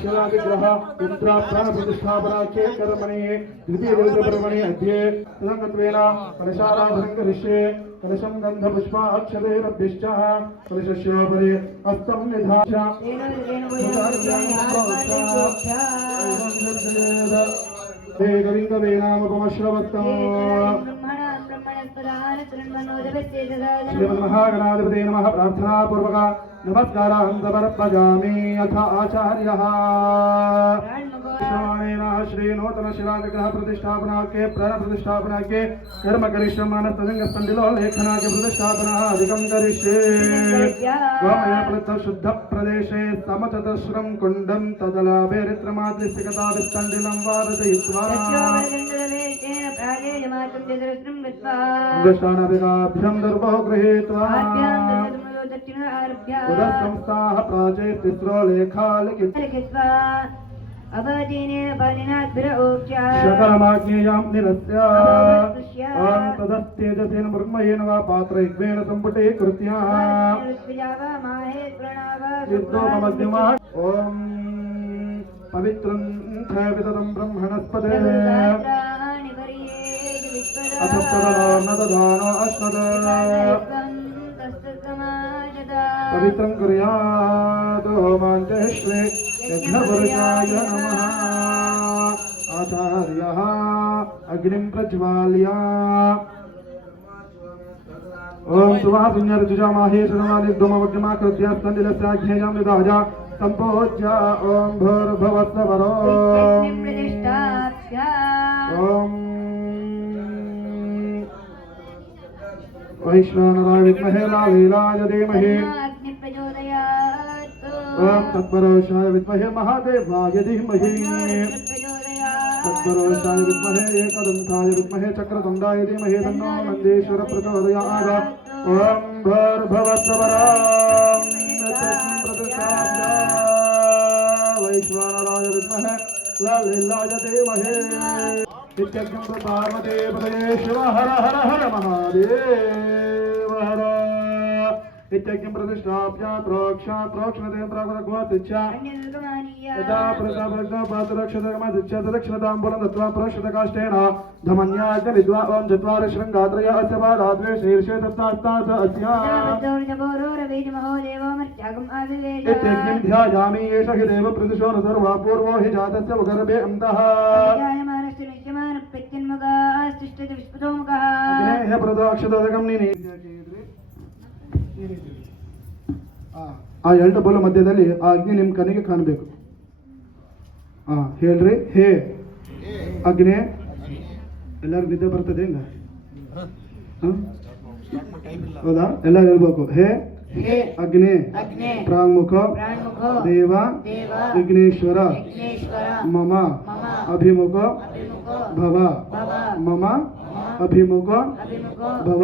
शिलाविग्रह यंत्र प्राण प्रतिष्ठापना के कर्मणि द्वितीय दिवसपर्वणि अद्ये तदंगत्वेन कलशाराधनं करिष्ये कलशं गन्धपुष्पाक्षतैरभ्यश्च कलशस्योपरि हस्तं निधाय श्रीमन्महागणाधिपते नमः प्रार्थना पूर्वक नमस्कारान् समर्पयामि अथ आचार्यः श्री नूतन शिलाविग्रह प्रतिष्ठापना के प्राण प्रतिष्ठापना के कर्म करिष्यमान तदंग स्पंदिलो लेखना के प्रतिष्ठापना अधिकं करिष्ये शुद्ध प्रदेशे समचतस्रं कुंडं तदलाभेरित्रमादिस्तिकता विस्तंडिलं वारजयित्वा दशानभिगाभ्यं दर्भो गृहीत्वा उदसंस्थाः प्राचे तिस्रो लेखा लिखित्वा शकलमाज्ञेयां निरस्य तदस्तेजसेन मृण्मयेन वा पात्रैक्वेन सम्पुटीकृत्य ॐ पवित्रं विदतं ब्रह्मणस्पते अथस्तदनो अश्वद पवित्रं कुर्यात् होमाञ्चश्री यज्ञपुरुषाय नमः आचार्यः अग्निं प्रज्वाल्य ॐ सुवासिन्यर्जुषामाहे सुनवालिग्धूमवग्निमाकृत्य स्तण्डिलस्याघ्नेयं निदाय सम्पूज्य ॐ भूर्भुवस्सवरो ॐ वैश्वानराय विद्महे लालीलाय धीमहि ओम तत्परोषाय विद्महे महादेवाय धीमहि तत्परोषाय विद्महे एकदन्ताय विद्महे चक्रतुण्डाय धीमहि तन्नो नन्दीश्वर प्रचोदयात् ओम भूर्भुवस्सवरं वैश्वानराय विद्महे लालीलाय धीमहि नित्यं पार्वती पतये शिव हर हर हर महादेव हर इत्यज्ञं प्रतिष्ठाप्य प्रोक्षणते प्रागवतिच्छ यदा प्रजाप्रज्ञापातरक्षतकमदिच्छ तदक्षताम्बूलं दत्त्वा प्रोक्षतकाष्ठेन धमन्याग्निद्वा ॐ चत्वारि शृङ्गात्रय अस्य पादाद्वे शीर्षे तत्तास्तात् अस्य इत्यज्ञं ध्यायामि एष हि देव प्रतिशो न सर्वा पूर्वो हि जातस्य गर्भे अन्तः हे प्रदोक्षतोदकं निनि ಆ ಎರಡು ಬಲ ಮಧ್ಯದಲ್ಲಿ ಆ ಅಗ್ನಿ ನಿಮ್ಮ ಕಣ್ಣಿಗೆ ಕಾಣಬೇಕು. ಹೇಳ್ರಿ ಹೇ ಅಗ್ನಿ. ಎಲ್ಲರಿಗೂ ನಿದ್ದೆ ಬರ್ತದೆ ಹಿಂಗ? ಹೌದಾ? ಎಲ್ಲರೂ ಹೇಳ್ಬೇಕು ಹೇ ಅಗ್ನಿ ಪ್ರಾಂಗುಖ ದೇವ ವಿಘ್ನೇಶ್ವರ ಮಮ ಅಭಿಮುಖ ಭವ ಮಮ ಅಭಿಮುಖ ಭವ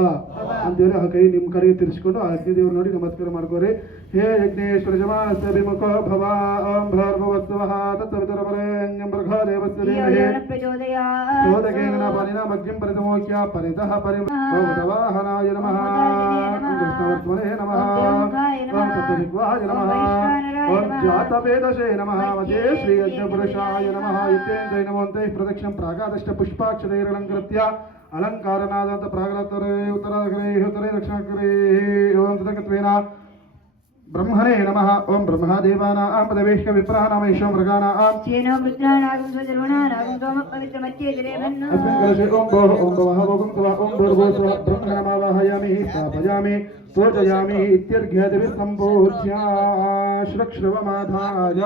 ಅಂತೇಳಿ ಆ ಕೈ ನಿಮ್ಮ ಕಡೆಗೆ ತಿರ್ಸ್ಕೊಂಡು ಆ ಅಗ್ನಿದೇವ್ರು ನೋಡಿ ನಮಸ್ಕಾರ ಮಾಡ್ಕೋರಿ. ಹೇ ಯಜ್ಞೇಶ್ವರ ಜಮಾನಸ್ಯ ಅಭಿಮುಖ ಭವ ಓಂ ಭೂರ್ಭುವಸ್ಸವಃ ತತ್ಸವಿತುರ್ವರೆಣ್ಯಂ ಭರ್ಗೋ ದೇವಸ್ಯ ಧೀಮಹಿ ಸೋದಕೇನ ಪಾಲಿನಾ ಮಗ್ಗಿಂ ಪರಿತಮೋಕ್ಯ ಪರಿತಃ ಪರಿಮವಾಹನಾಯ ನಮಃ ಕೃಷ್ಣವರ್ತ್ಮನೆ ನಮಃ ಓಂ ಸಪ್ತದಿಗ್ವಾಯ ನಮಃ ಓಂ ಜಾತವೇದಶೇ ನಮಃ ಮಧ್ಯೆ ಶ್ರೀ ಯಜ್ಞಪುರುಷಾಯ ನಮಃ ಇತ್ಯೇಂದ್ರೈ ನಮೋಂತೈ ಪ್ರದಕ್ಷಿಣಂ ಪ್ರಾಗಾದಷ್ಟ ಪುಷ್ಪಾಕ್ಷತೈರಲಂಕೃತ್ಯ अलंकारनादंत प्रागलत्तरे उत्तराग्रे दक्षिणाग्रे ओम तदकत्वेन ब्रह्मणे नमः ओम ब्रह्मदेवानां पदवेश्य विप्राणामेषो मृगाणां चेनो रुद्राणां स्वजरुणानां सोम पवित्रमत्ये दिरेभन्न अस्मिन् कलशे ओम भोः ओम भवः भोगं तव ओम भूर्भुवः ब्रह्मणमावाहयामि स्थापयामि पूजयामि इत्यर्घ्यदिवि सम्पूज्य श्रुक्ष्रवमाधाय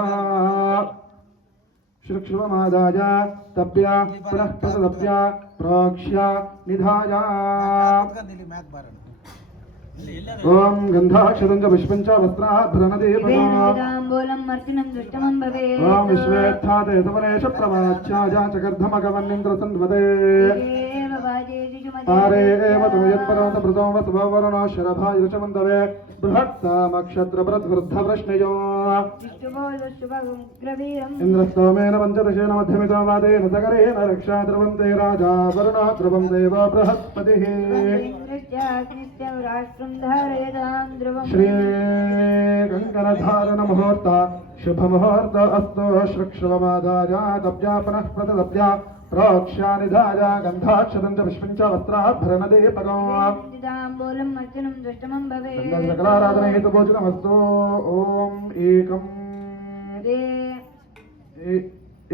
श्रुक्ष्रवमादाय तप्य पुनः प्रतप्य प्रोक्ष्य निधाय ओम गंधाक्षरंग पुष्पंच वस्त्राभरणदेवताम्बूलं मर्तिनं दुष्टमं भवे ओम विश्वेत्थाते तवनेश प्रवाच्या चकर्धमगवन्निन्द्र सन्वदे आरे एव तुम यत्परात प्रथम स्ववर्ण शरभा युचमन्तवे बृहत्सामक्षत्रवृद्धवृष्णिजो इन्द्रस्तोमेन पञ्चदशेन मध्यमितो वादेन सकरेण रक्षा द्रवन्ते राजा वरुणा ध्रुवं देव बृहस्पतिः श्री कङ्कणधारण मुहूर्त शुभमुहूर्त अस्तु श्रुक्ष्वमादाया तब्जापनः प्रतदब्जा प्रोक्ष्यानिधाया गन्धाक्षतं च पुष्पं च वस्त्राभरणदीपको सकलाराधनहेतुभोजनमस्तु ॐ एकम्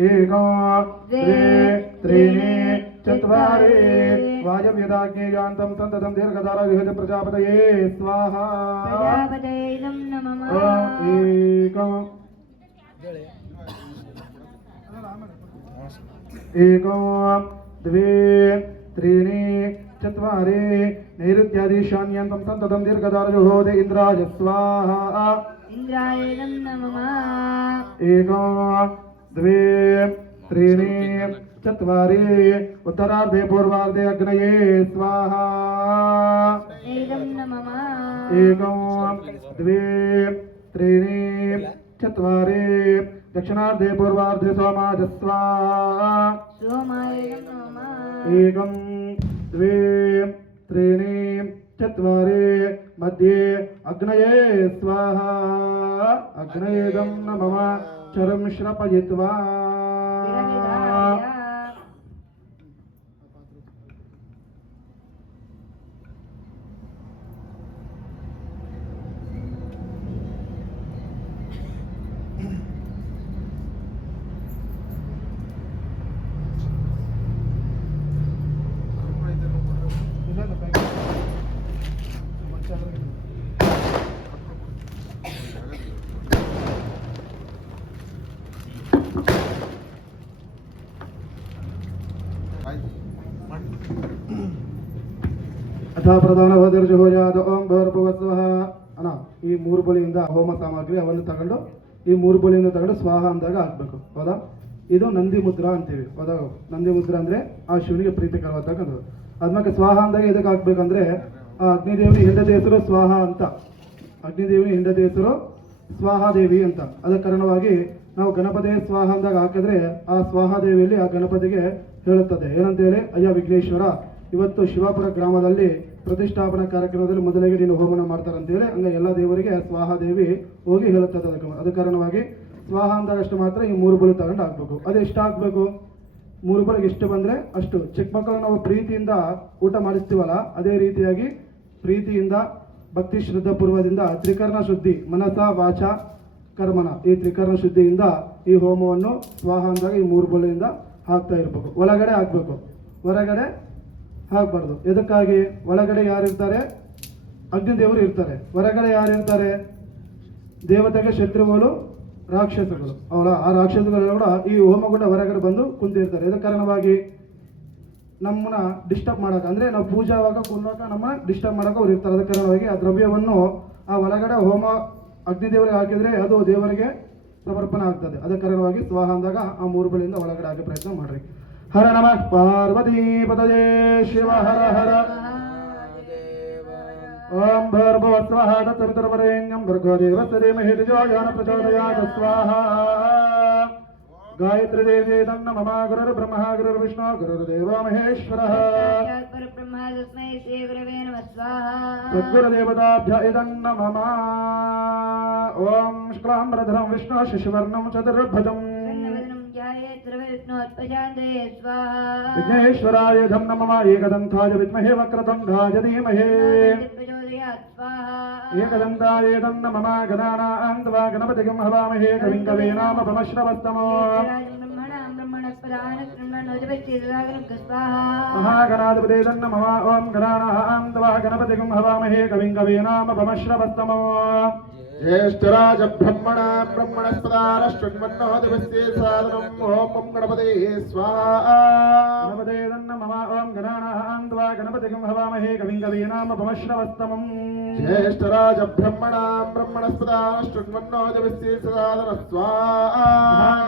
एको द्वे त्रीणि चत्वारि वायव्यदाज्ञेयान्तं सन्ततं दीर्घधारा विहज प्रजापतये स्वाहा एको द्वे त्रीणि चत्वारि नैऋत्यादिशान्यन्तं सन्ततं दीर्घधारजुहोदे इन्द्राय स्वाहा एको द्वे त्रीणि चत्वारि उत्तरार्धे पूर्वार्धे अग्नये स्वाहा एको द्वे त्रीणि चत्वारि दक्षिणार्धे पूर्वार्धे सोमाय स्वाहा एकं द्वे त्रीणि चत्वारि मध्ये अग्नये स्वाहा अग्नयेदं नमः चरं श्रपयित्वा अथा प्रधानवादिर्जुहोजात ओಂ ಭೂರ್ಭುವಸ್ವಃ ಅಣ್ಣ ಈ ಮೂರು ಬಲಿಯಿಂದ ಹೋಮ ಸಾಮಗ್ರಿ ಅವನ್ನು ತಗೊಂಡು ಈ ಮೂರು ಬಲಿಯಿಂದ ತಗೊಂಡು ಸ್ವಾಹ ಅಂದಾಗ ಹಾಕ್ಬೇಕು ಹೌದಾ. ಇದು ನಂದಿ ಮುದ್ರಾ ಅಂತೀವಿ ಹೌದಾ. ನಂದಿ ಮುದ್ರಾ ಅಂದ್ರೆ ಆ ಶಿವನಿಗೆ ಪ್ರೀತಿಕರವಾದಕ್ಕಂಥದ್ದು. ಅದ್ಮೇಲೆ ಸ್ವಾಹ ಅಂದಾಗ ಇದಕ್ಕೆ ಹಾಕ್ಬೇಕಂದ್ರೆ ಆ ಅಗ್ನಿದೇವನಿ ಹೆಂಡತಿ ಹೆಸರು ಸ್ವಾಹ ಅಂತ. ಅಗ್ನಿದೇವನಿ ಹೆಂಡತಿ ಹೆಸರು ಸ್ವಾಹಾದೇವಿ ಅಂತ. ಅದ ಕಾರಣವಾಗಿ ನಾವು ಗಣಪತಿಗೆ ಸ್ವಾಹ ಅಂದಾಗ ಹಾಕಿದ್ರೆ ಆ ಸ್ವಾಹಾದೇವಿಯಲ್ಲಿ ಆ ಗಣಪತಿಗೆ ಹೇಳುತ್ತದೆ ಏನಂತ ಹೇಳಿ, ಅಯ್ಯ ವಿಘ್ನೇಶ್ವರ, ಇವತ್ತು ಶಿವಾಪುರ ಗ್ರಾಮದಲ್ಲಿ ಪ್ರತಿಷ್ಠಾಪನಾ ಕಾರ್ಯಕ್ರಮದಲ್ಲಿ ಮೊದಲಿಗೆ ನೀನು ಹೋಮನ ಮಾಡ್ತಾರಂತೇಳಿ ಹಂಗ ಎಲ್ಲ ದೇವರಿಗೆ ಸ್ವಾಹಾದೇವಿ ಹೋಗಿ ಹೇಳುತ್ತದೆ. ಅದ ಕಾರಣವಾಗಿ ಸ್ವಾಹ ಅಂದಾಗಷ್ಟು ಮಾತ್ರ ಈ ಮೂರು ಬಲಿ ತಗೊಂಡು ಹಾಕ್ಬೇಕು. ಅದು ಎಷ್ಟು ಹಾಕ್ಬೇಕು, ಮೂರು ಬಲಿಗೆ ಎಷ್ಟು ಬಂದ್ರೆ ಅಷ್ಟು. ಚಿಕ್ಕ ಮಕ್ಕಳು ನಾವು ಪ್ರೀತಿಯಿಂದ ಊಟ ಮಾಡಿಸ್ತೀವಲ್ಲ, ಅದೇ ರೀತಿಯಾಗಿ ಪ್ರೀತಿಯಿಂದ ಭಕ್ತಿ ಶ್ರದ್ಧಾಪೂರ್ವದಿಂದ ತ್ರಿಕರ್ಣ ಶುದ್ಧಿ ಮನಸ ವಾಚ ಕರ್ಮನ ಈ ತ್ರಿಕರ್ಣ ಶುದ್ಧಿಯಿಂದ ಈ ಹೋಮವನ್ನು ಸ್ವಾಹ ಅಂದಾಗ ಈ ಮೂರು ಬಲಿಯಿಂದ ಹಾಕ್ತಾ ಇರ್ಬೇಕು. ಒಳಗಡೆ ಹಾಕ್ಬೇಕು, ಹೊರಗಡೆ ಹಾಕ್ಬಾರ್ದು. ಎದಕ್ಕಾಗಿ, ಒಳಗಡೆ ಯಾರಿರ್ತಾರೆ, ಅಗ್ನಿದೇವರು ಇರ್ತಾರೆ. ಹೊರಗಡೆ ಯಾರಿರ್ತಾರೆ, ದೇವತೆಗೆ ಶತ್ರುಗಳು ರಾಕ್ಷಸಗಳು ಅವಳ. ಆ ರಾಕ್ಷಸಗಳು ಕೂಡ ಈ ಹೋಮಗುಂಡ ಹೊರಗಡೆ ಬಂದು ಕುಂತಿರ್ತಾರೆ. ಇದರ ಕಾರಣವಾಗಿ ನಮ್ಮನ್ನ ಡಿಸ್ಟರ್ಬ್ ಮಾಡಕ, ಅಂದ್ರೆ ನಾವು ಪೂಜಾವಾಗ ಕುಂದಾಗ ನಮ್ಮ ಡಿಸ್ಟರ್ಬ್ ಮಾಡಕ ಅವ್ರು ಇರ್ತಾರೆ. ಅದರ ಕಾರಣವಾಗಿ ಆ ದ್ರವ್ಯವನ್ನು ಆ ಒಳಗಡೆ ಹೋಮ ಅಗ್ನಿದೇವರಿಗೆ ಹಾಕಿದ್ರೆ ಅದು ದೇವರಿಗೆ ಸಮರ್ಪಣೆ ಆಗ್ತದೆ. ಅದ ಕಾರಣವಾಗಿ ಸ್ವಾಹ ಅಂದಾಗ ಆ ಮೂರು ಬಲಿಯಿಂದ ಒಳಗಡೆ ಹಾಕಿ ಪ್ರಯತ್ನ ಮಾಡ್ರಿ. ಹರ ನಮಃ ಪಾರ್ವತೀ ಪತಯೇ ಶಿವ ಹರ ಹರ. ಓಂ ಭೂರ್ಭುವಸ್ವಃ ತತ್ಸವಿತುರ್ವರೆಣ್ಯಂ ಭರ್ಗೋ ದೇವಸ್ಯ ಧೀಮಹಿ ಧಿಯೋ ಯೋ ನಃ ಪ್ರಚೋದಯಾತ್ ಸ್ವಾಹಾ. गायत्री देवी तन्न मम गुरुर्ब्रह्मा गुरुर्विष्णु गुरुर्देवो महेश्वरः. सद्गुरुदेवताभ्य इदन्न मम. ओम शुक्लाम्बरधरं विष्णु शशिवर्णं चतुर्भुजं विघ्नेश्वराय धं नमः. एकदन्ताय विद्महे वक्रतुण्डाय धीमहि एकदन्ताय तन्न मम. गणानां त्वा गणपतिं हवामहे कविं कवीनामुपमश्रवस्तमो. महागणाधिपते तन्न मम. ओं गणानां त्वा गणपतिं हवामहे कविं कवीनामुपमश्रवस्तमो. ज्येष्ठराज ब्रह्मणा ब्रह्मणस्पदान शृण्वन्नोतिपस्ये सादरम्. ओम गणपते स्वाहा. गणपते तन्न मम. ओं गणानां त्वा गणपतिं हवामहे कविं कवीनामुपमश्रवस्तमम्. ज्येष्ठराज ब्रह्मणा ब्रह्मणस्पदान शृण्वन्नोतिपस्ये सादरम्. स्वाहा.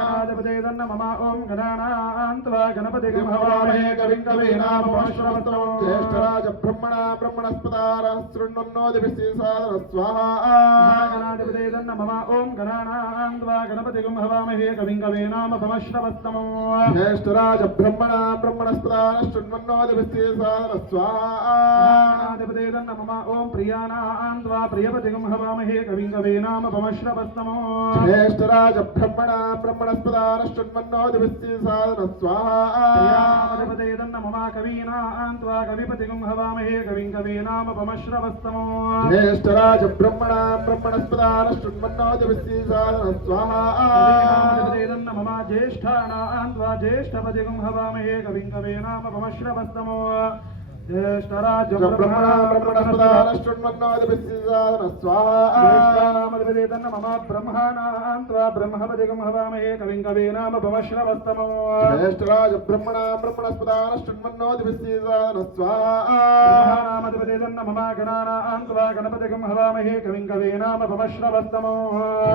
गणाधिपते तन्न मम. ओं गणानां त्वा गणपतिगं हवामहे कविं कवीनामुपमश्रवस्तमं ज्येष्ठराज ब्रह्मणा ब्रह्मणस्पदारः शृण्वन्नोदिभिः स्वाहा गणाधिपते नमः ओम गणानां त्वा गणपतिगं हवामहे कविं कवीनामुपमश्रवस्तमं ज्येष्ठराज ब्रह्मणा ब्रह्मणस्पदारः शृण्वन्नोदिभिः स्वाहा गणाधिपते नमः ओम प्रियाणां त्वा प्रियपतिगं हवामहे कविं कवीनामुपमश्रवस्तमं ज्येष्ठराज ब्रह्मणा ब्रह्मणस्पदारः शृण्वन्नोदिभिः स्वाहा प्रियाधिपते नमः कवीनां त्वा कविपतिगं हवामहे कविं कवीनामुपमश्रवस्तमं ज्येष्ठराज ब्रह्मणा ब्रह्मणस्पदारः शृण्वन्नोदिभिः स्वाहा नमः ज्येष्ठानां त्वा ज्येष्ठपतिगं हवामहे कविं कवीनामुपमश्रवस्तमं ज्येष्ठराज ब्रह्मणा ब्रह्मणस्पदारः शृण्वन्नोदिभिः स्वाहा नमः ब्रह्माणां त्वा ब्रह्मपतिगं हवामहे कविं कवीनामुपमश्रवस्तमं ज्येष्ठराज ब्रह्मणा ब्रह्मणस्पदारः शृण्वन्नोदिभिः स्वाहा नमः गणानां त्वा गणपतिगं हवामहे कविं कवीनामुपमश्रवस्तमं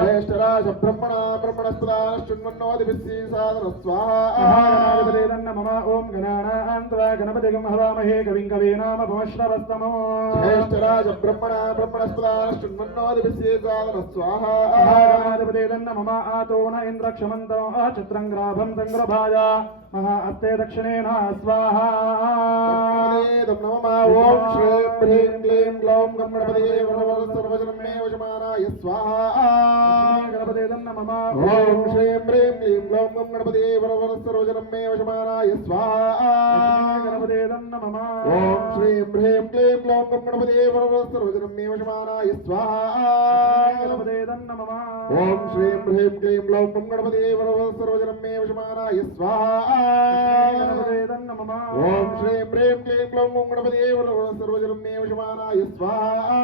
ज्येष्ठराज ब्रह्मणा ब्रह्मणस्पदारः शृण्वन्नोदिभिः स्वाहा नमः ओम गणानां त्वा गणपतिगं हवामहे कविं कवीनामुपमश्रवस्तमं ज्येष्ठराज ब्रह्मणा ब्रह्मणस्पदारः शृण्वन्नोदिभिः स्वाहा नमः आतो न इन्द्रक्षमन्तो अचित्रं ग्राभं संग्रभाय महा अस्ते दक्षिणेन स्वाहा ओम श्रीं ह्रीं क्लीं ग्लौं गणपतये सर्वजनं मे वशमानाय स्वाहा गणपते नमः ओम श्रीं ह्रीं क्लीं ग्लौं गणपतये सर्वजनं मे वशमानाय स्वाहा गणपते नमः ओम श्रीं ह्रीं क्लीं ग्लौं गणपतये सर्वजनं मे वशमानाय स्वाहा गणपते नमः ओम श्रीं ह्रीं क्लीं ग्लौं गणपतये सर्वजनं मे वशमानाय स्वाहा गणपते नमः ओम श्रीं ह्रीं क्लीं ग्लौं गणपतये सर्वजनं मे वशमानाय स्वाहा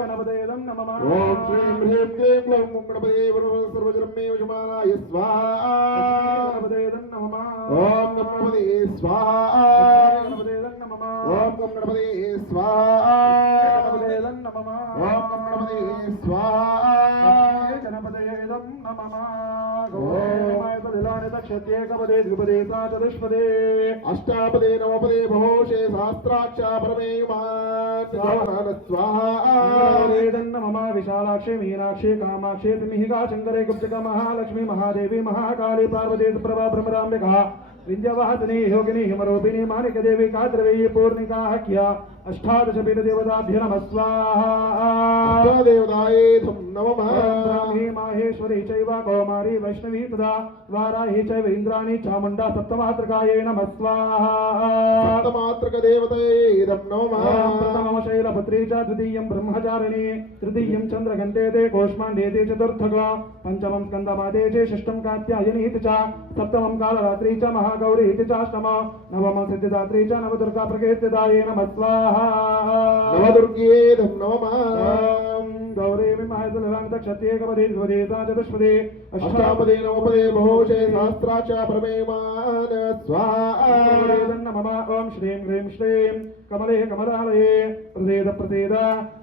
गणपते नमः ओम श्रीं ह्रीं क्लीं ग्लौं गणपतये सर्वजनं मे वशमानाय स्वाहा गणपते नमः ओम गणपते स्वाहा गणपते नमः ओम गणपते स्वाहा गणपते नमः ओम गणपते स्वाहा गणपते नमः गोमाय बलिदाने दक्षते कपदे द्विपदे चतुष्पदे अष्टापदे नवपदे बहुशे सहस्राक्षा परमेयुमान् स्वाहा नमः विशालाक्षे मीनाक्षे कामाक्षे त्रिमिहिका शंकरे गुप्तिका महालक्ष्मी महादेवी महाकाली पार्वती प्रभा ब्रह्मराम्बिका विंध्यवाहतिनी योगिनी हिमरूपिणी माणिकदेवी काद्रवेयी पूर्णिका हक्या अष्टादश पीठदेवताभ्यो नमः स्वाहा देवताये नमः ब्राह्मी माहेश्वरी चैव कौमारी वैष्णवी तदा वाराही चैव इंद्राणी चामुण्डा सप्तमात्रकायै नमः स्वाहा सप्तमात्रकदेवताये नमः प्रथमं शैलपुत्री च द्वितीयं ब्रह्मचारिणी तृतीयं चन्द्रघण्टे ते कौष्माण्डे ते चतुर्थक पंचमं स्कन्दमादे च षष्ठं कात्यायनी च सप्तमं कालरात्रि च महागौरी च अष्टम नवमं सिद्धिदात्री च नवदुर्गा प्रकीर्तिदायै नमः स्वाहा नवदुर्गे नमः गौरी विमहायतलवां दक्षते कपदे द्विपदे चतुष्पदे अष्टापदे नवपदे बहुशे सहस्राक्षा परमेयुमान् स्वाहा नमः ओम श्रीं ह्रीं श्रीं कमले कमलालये प्रसेद प्रसेद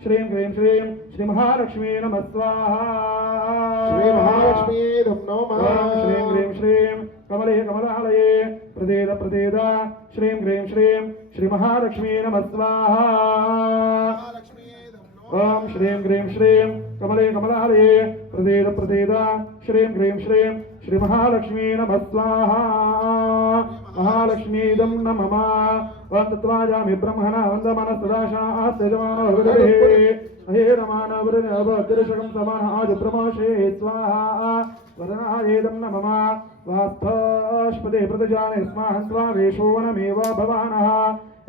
श्रीं ह्रीं श्रीं श्री महालक्ष्मी नमः स्वाहा श्री महालक्ष्मी नमः श्रीं ह्रीं श्रीं कमले कमलालये प्रसेद प्रसेद श्रीं ह्रीं श्रीं श्री महालक्ष्मी नमः स्वाहा ओम श्रीं ह्रीं श्रीं कमले कमलालये प्रसेद प्रसेद श्रीं ह्रीं श्रीं श्री महालक्ष्मी नमः स्वाहा महालक्ष्मीदं नमः वन्दत्वाजामि ब्रह्मणा वन्दमानस्तदाशास्त्यजमानो हृदये हे रमानवृणवदर्शकं समानः आज प्रमोषे स्वाहा वदनायेदं नमः वास्तोष्पदे प्रतजाने स्माहन्त्वा वेशोवनमेव भवानः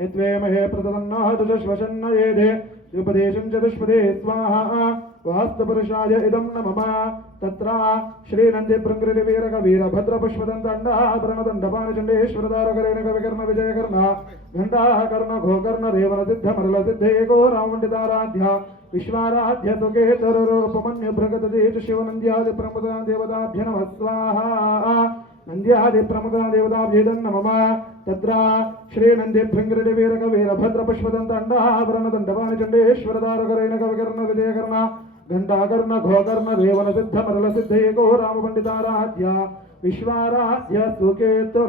यद्वे महे प्रतदन्नः तुजश्वशन्नयेधे उपदेशं चतुष्पदे स्वाहा वास्तपुरुषाय इदं नमः तत्र श्रीनन्दे प्रङ्कृतिवीरकवीरभद्रपुष्पदन्तण्डाभरणदण्डपाणचण्डेश्वरदारकरेण कविकर्ण विजयकर्ण घण्टाकर्ण घोकर्ण रेवनसिद्धमरलसिद्धे गौरावण्डिताराध्य विश्वाराध्य सुकेतरूपमन्यभृगतदे च शिवनन्द्यादिप्रमुदा देवताभ्य नमः स्वाहा नन्द्यादिप्रमुदा देवताभ्येदं नमः तत्र श्रीनन्दे भृङ्कृतिवीरकवीरभद्रपुष्पदन्तण्डाभरणदण्डपाणचण्डेश्वरदारकरेण कविकर्ण विजयकर्ण घंटाकर्ण घोकर्ण देवन सिद्ध मरल सिद्धे को राम पंडिताराध्य विश्वाराध्य सुकेतु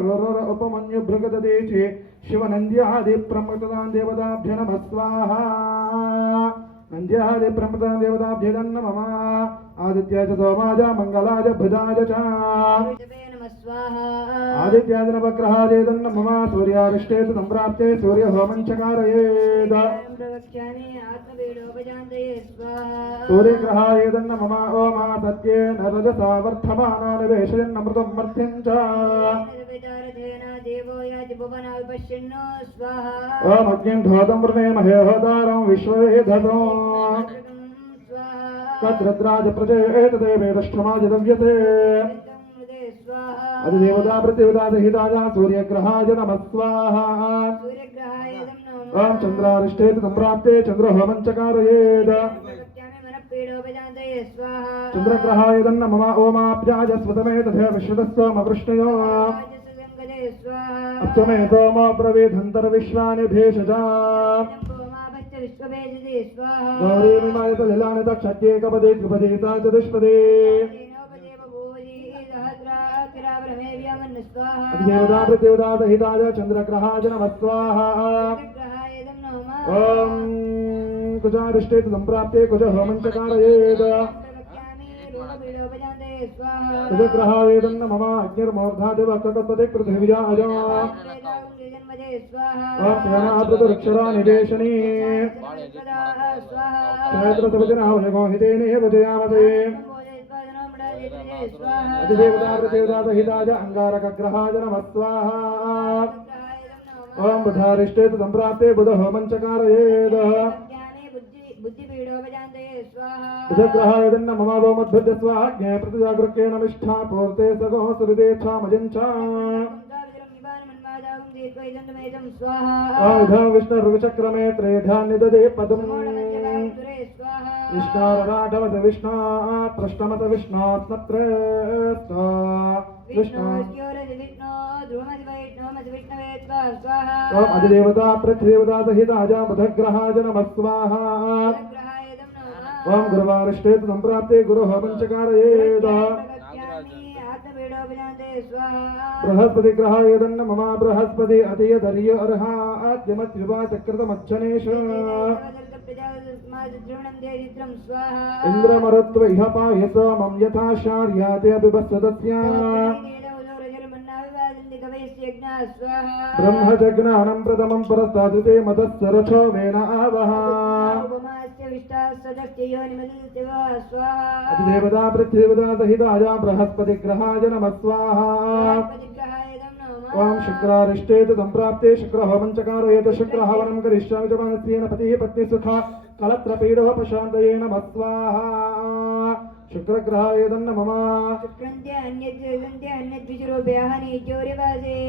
उपमन्यु भृगद देशे शिवनन्द्यादि प्रमृतदान देवताभ्य नमः स्वाहा नन्द्यादि प्रमृतदान देवताभ्य नमः आदित्याय च सोमाय मंगलाय बुधाय च आदित्याय नवग्रहाय नमः सूर्यारिष्टे च संप्राप्ते सूर्य होमं च कारयेत् सूर्यग्रहाय नमः ओम सत्येन रजसा वर्धमानान् वेशयन् अमृतं मर्त्यं च ओम अग्निं धोतं वृणेमहे होतारं विश्ववेधसो तद्रद्राज प्रजेत देवेदष्टमाज दव्यते अधिदेवता प्रतिदेवता सहिताय सूर्यग्रहाय नमः स्वाहा ओम चंद्रारिष्टे संप्राप्ते चंद्रहोमं च कारयेत् चंद्रग्रहाय नमः ओमाभ्याज स्वतमे तथा विश्वदस्वमवृष्णयो अस्तमे सोमो ब्रवीधन्तर्विश्वानि भेषजा गौरीमिमाय तलिलानि तक्षत्येकपदे त्रिपदे सा चतुष्पदे देवता प्रतिदेवता सहिताय चंद्रग्रहाय नमः स्वाहा ओम कुजारिष्टे संप्राप्ते कुज होमं च कारयेत् कुजग्रहाय नमः अग्निर्मूर्धादिव कल्पते पृथिव्याय सेनावृतरक्षरा निदेशनी क्षेत्रसविजनावयगोहितेनेव जयामते अधिदेवता प्रतिदेवता सहिताय अंगारकग्रहाय नमः स्वाहा ओम बुधारिष्टे संप्राप्ते बुध होमं च कारयेत् बुधग्रहाय नमः ओमुद्भुज्य स्वाज्ञे प्रतिजागृह्येण निष्ठा पूर्ते सगो सुहृदेच्छामजं च विष्णुर्विचक्रमे त्रेधा निददे पदम् विष्णारराढवस विष्णा पृष्ठमत विष्णात्मत्रे विष्णु अधिदेवता पृथ्वीदेवता सहिताय बुधग्रहाय नमः स्वाहा ओम गुरुवारिष्टे संप्राप्ते गुरुहोमं च कारयेत् बृहस्पति ग्रहाय नमः बृहस्पति अतियदर्य अर्हा आद्यमत्युवा चक्रतमच्छनेश इंद्रमरुत्व इह पाहि सोमं यथा शार्याते अभिवस्वदस्य ब्रह्मजज्ञानं प्रथमं परस्तादुते मदस्य रथो वेन आवह अधिदेवता पृथ्वीदेवता सहिताय बृहस्पति ग्रहाय नमः स्वाहा ओम शुक्रारिष्टे संप्राप्ते शुक्रहोमं च कारयेत् शुक्रहवनं करिष्यामि च मनस्येन पतिः पत्नी सुखा कलत्रपीडोपशान्तये नमः स्वाहा शुक्रग्रहाय नमः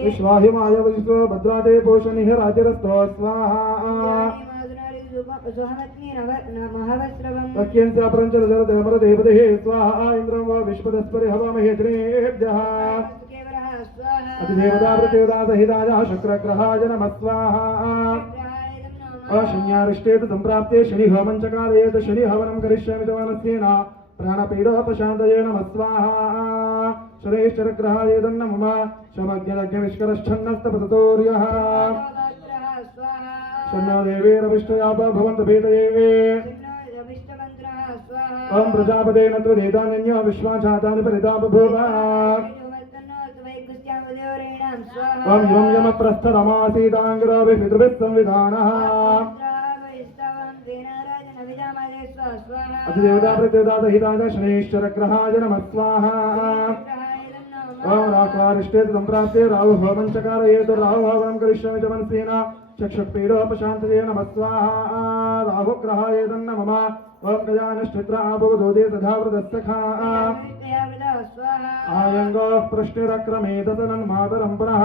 विश्वाहिमाय विश्व भद्रादे पोषणिः राजरस्तो स्वाहा तक्यंस्य प्रंचल जल देवमर देवदेः स्वाहा इंद्रं वा विश्वदस्परि हवामहे जनेभ्यः अधिदेवता प्रतिदेवता सहिताय शुक्रग्रहाय नमः स्वाहा शन्यारिष्टे संप्राप्ते शनि होमं च कारयेत् शनि हवनं करिष्यामि च मनस्येन प्राणपीडोपशान्तये नमः स्वाहा शनैश्चरग्रहाय नमः शमज्ञलग्नविष्करश्छन्नस्तपततोर्यः शन्नो देवेरविष्टया भवन्तु भेदये ओम प्रजापते न त्वदेतान्यो विश्वाचातानि परिता बभूव ओम यम यम प्रस्थरमासीदाङ्ग्रविपितृभिः संविधानः अधिदेवता प्रतिदेवता सहिताय शनैश्चरग्रहाय नमः स्वाहा ओम राक्वारिष्टे संप्राप्ते राहु होमं च कारयेत् राहु हवनं करिष्यामि च मनस्येन चक्षुष्पीडोपशान्तये नमः स्वाहा राहुग्रहाय नमः ओम गजानश्चित्र आभवदोदे सधावृतस्तखा आयङ्गोः पृष्टिरक्रमे ततनन्मातरं पुनः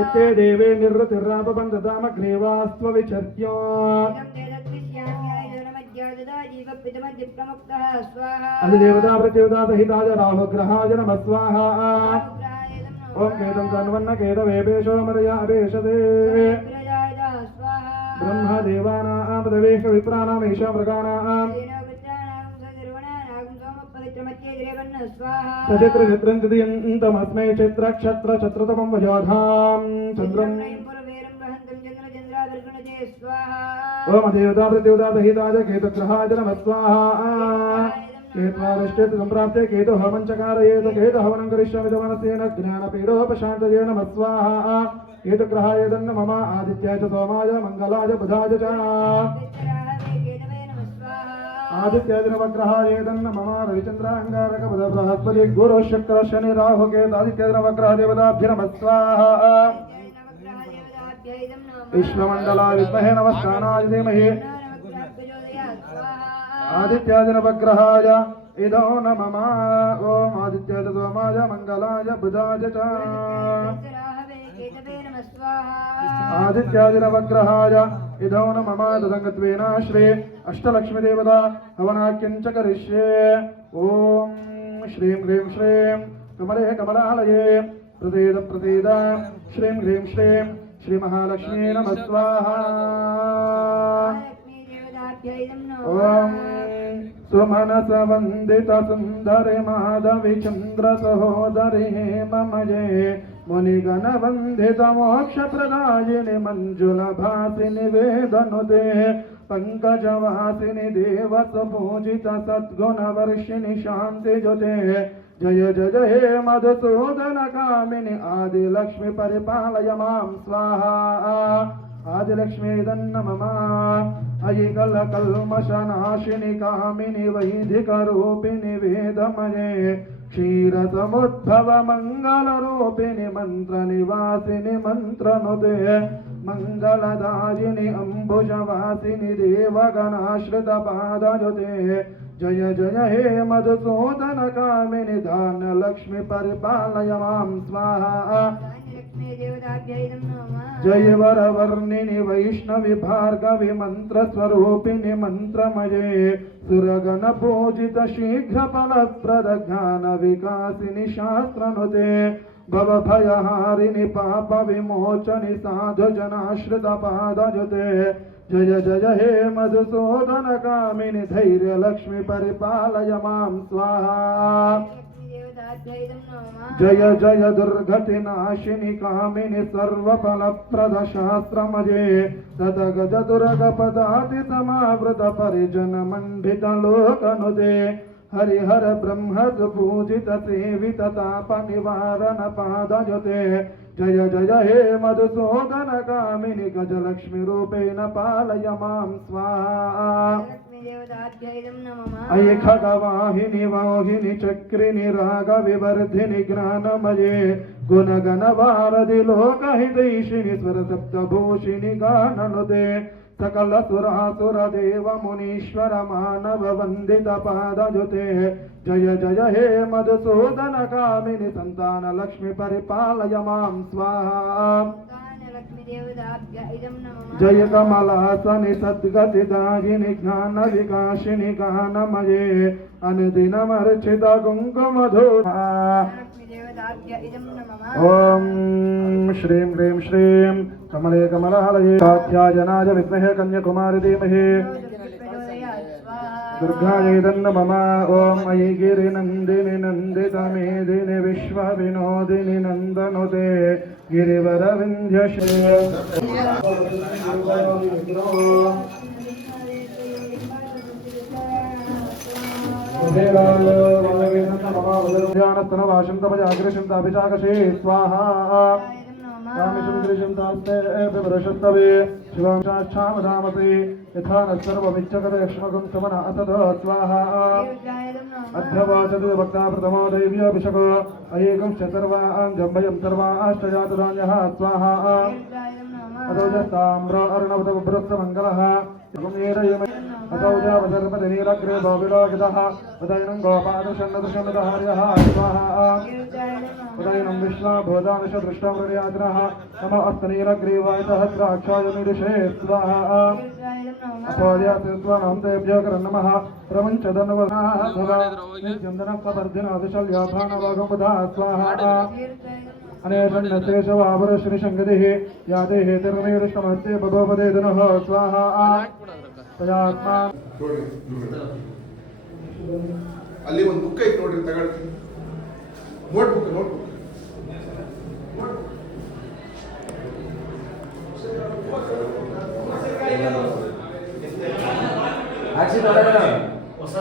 इत्ते देवे निर्वृतिर्रापबन्धतामग्रेवास्त्वविचर्यो अधिदेवता प्रतिदेवता सहिताय राहुग्रहाय नमः स्वाहा ओम केतं तन्वन्न केतवेपेशो मर्या अपेशते ब्रह्मदेवानां पदवेश विप्राणाम् एषा मृगाणां सचित्रचित्रं तृतीयन्तमस्मै चित्रक्षत्रचत्रतमं वजाधां चन्द्रम् ओम देवता प्रतिदेवता सहिताय केतुग्रहाय नमः स्वाहा केत्वारिष्टेत सम्प्राप्ते केतु हवञ्चकारयेत केतु हवनं करिष्यामि च मनसेन ज्ञानपीडोपशान्तये नमः स्वाहा केतुग्रहाय तन्न मम आदित्याय च सोमाय मङ्गलाय बुधाय च आदित्याय नवग्रहाय तन्न मम रविचन्द्राङ्गारक बुध बृहस्पति गुरु शुक्र शनि राहु केतु आदित्याय नवग्रह देवताभ्य नमः स्वाहा विश्वमंडला विद्महे नमस्काराय धीमहि आदित्याय नवग्रहाय इदो नमः ओम आदित्याय सोमाय मंगलाय बुधाय च आदित्याय नवग्रहाय इदो नमः तदंगत्वेन श्री अष्टलक्ष्मी देवता हवनाख्यं च करिष्ये ओम श्रीं ह्रीं श्रीं कमले कमलालये प्रसीद प्रसीद श्रीं ह्रीं श्रीं श्री महालक्ष्मी नमः स्वाहा ओम सुमनस वंदित सुंदरि माधवी चंद्र सहोदरि हेममये मुनिगण वंदित मोक्ष प्रदायिनि मंजुल भासिनि वेदनुते पंकजवासिनि देवस पूजित सद्गुण वर्षिणि शांति जुते जय जय हे मधुसूदन कामिनी आदिलक्ष्मी परिपालय मां स्वाहा आदिलक्ष्मी दन्न मम अयि कल कल्मषनाशिनि कामिनी वैदिक रूपिणि वेदमये क्षीर समुद्भव मंगल रूपिणि मंत्र निवासिनि मंत्रनुते मंगलदायिनि अंबुजवासिनि देवगणाश्रित पादयुते जय जय हे मधुसूदन कामिनी दान लक्ष्मी परिपालय मां स्वाहा जय वर वर्णिनि वैष्णवी भार्गवी मंत्र स्वरूपिणि मंत्रमये सुरगण पूजित शीघ्र फलप्रद ज्ञान विकासिनि शास्त्रनुते भव भयहारिणि पाप विमोचनि साधु जनाश्रित पादयुते जय जय हे मधुसूदन कामिनी धैर्य लक्ष्मी परिपालय मां स्वाहा जय जय दुर्गति नाशिनी कामिनी सर्वफलप्रद शास्त्रमये तदगज दुर्गपदाति समावृत परिजन मंडित लोकनुते हरिहर ब्रह्म पूजित सेवित ताप निवारण पादयुते जय जय हे मधुसूदन कामिनी गजलक्ष्मी रूपेण पालय मां स्वाहा अयि खगवाहिनी वाहिनी चक्रिणी राग विवर्धिनि ज्ञानमये गुणगण वारधि लोकहितैषिणि स्वर सप्तभूषिणि गाननुते सकल सुरासुर देव मुनीश्वर मानव वंदित पादयुते जय जय हे मधुसूदन कामिनी संतान लक्ष्मी परिपालय मां स्वाहा जय कमलासनि सद्गतिदायिनि ज्ञान विकासिनि गानमये अनुदिनमर्चित कुङ्कुमधूरा ओम श्रीं ह्रीं श्रीं कमले कमलालये कात्यायनाय विद्महे कन्याकुमारी धीमहि दुर्गायै तन्न मम ओम अयि गिरिनन्दिनि नन्दितमेदिनि विश्वविनोदिनि नन्दनुते गिरिवरविन्ध्यश्री स्तनवाशंतमजाग्रशंताभिषाकशे स्वाहा रामेशुद्रिशंतास्ते विवरशस्तवे शिवां साक्षामधामसि यथा न सर्वमिच्छकदयक्ष्मकं समन असद स्वाहा अध्यवाचते भक्ता प्रथमो दैव्योऽभिषको अयेकं सर्वाङ्गम्भयं सर्वाष्टजातधान्यः स्वाहा अदोजस्ताम्र अर्णवतभ्रस्तमङ्गलः अतौजावधर्मधनीलग्रे भोविलोकितः उदयनं गोपादशन्नदृशन्नदहार्यः स्वाहा उदयनं विश्वाभूतानिशदृष्टमृर्यातिनः नम अस्तनीलग्रीवाय सहस्राक्षाय निदिशे स्वाहा अपोद्यातित्वनं तेभ्यो करन्नमः प्रपञ्चधनवनाः नित्यं धनः कवर्धिनो विशल्योभानवगुमुदा स्वाहा अनेशन्नशेषवापरश्रीशङ्गतिः याते हेतिर्निकृष्टमस्ते पदोपदे धनुः स्वाहा तयात्मा ಅಲ್ಲಿ ಒಂದು ಬುಕ್ ಐತೆ ನೋಡ್ರಿ ತಗೊಳ್ಳಿ ನೋಟ್ಬುಕ್ ಹೊಸ